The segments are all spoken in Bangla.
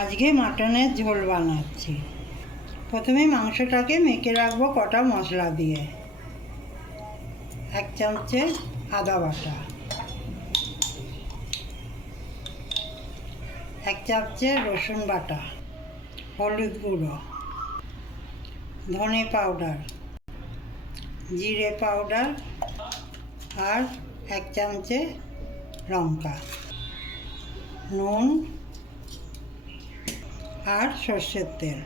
আজকে মাটনের ঝোল বানাচ্ছি। প্রথমে মাংসটাকে মেখে রাখবো কটা মশলা দিয়ে। 1 চামচে আদা বাটা, 1 চামচে রসুন বাটা, হলুদ গুঁড়ো, ধনে পাউডার, জিরে পাউডার আর 1 চামচে লঙ্কা, নুন আর সর্ষের তেল।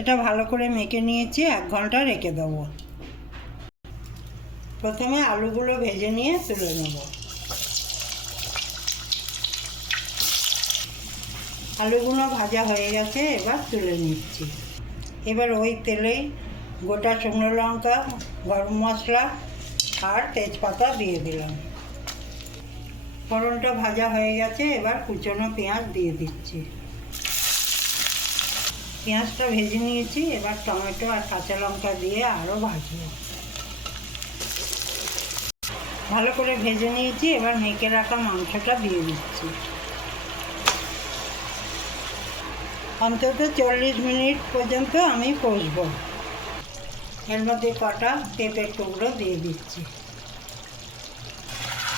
এটা ভালো করে মেখে নিয়েছি, 1 ঘন্টা রেখে দেবো। প্রথমে আলুগুলো ভেজে নিয়ে তুলে নেব। আলুগুলো ভাজা হয়ে গেছে, এবার তুলে নিচ্ছি। এবার ওই তেলেই গোটা শুকনো লঙ্কা, গরম মশলা আর তেজপাতা দিয়ে দিলাম। ফোড়নটা ভাজা হয়ে গেছে, এবার কুচনো পেঁয়াজ দিয়ে দিচ্ছি। পেঁয়াজটা ভেজে নিয়েছি, এবার টমেটো আর কাঁচা লঙ্কা দিয়ে আরও ভাজবো। ভালো করে ভেজে নিয়েছি, এবার মেখে রাখা মাংসটা দিয়ে দিচ্ছি। অন্তত 40 মিনিট পর্যন্ত আমি কষবো। এর মধ্যে কটা পেঁপের টুকরো দিয়ে দিচ্ছি।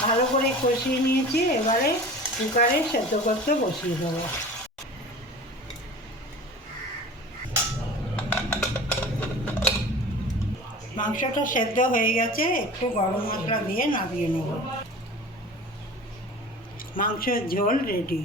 ভালো করে কষিয়ে নিয়েছি, এবারে কুকারে সেদ্ধ করতে বসিয়ে দেবো। মাংসটা সেদ্ধ হয়ে গেছে, একটু গরম মশলা দিয়ে নামিয়ে নেব। মাংসের ঝোল রেডি।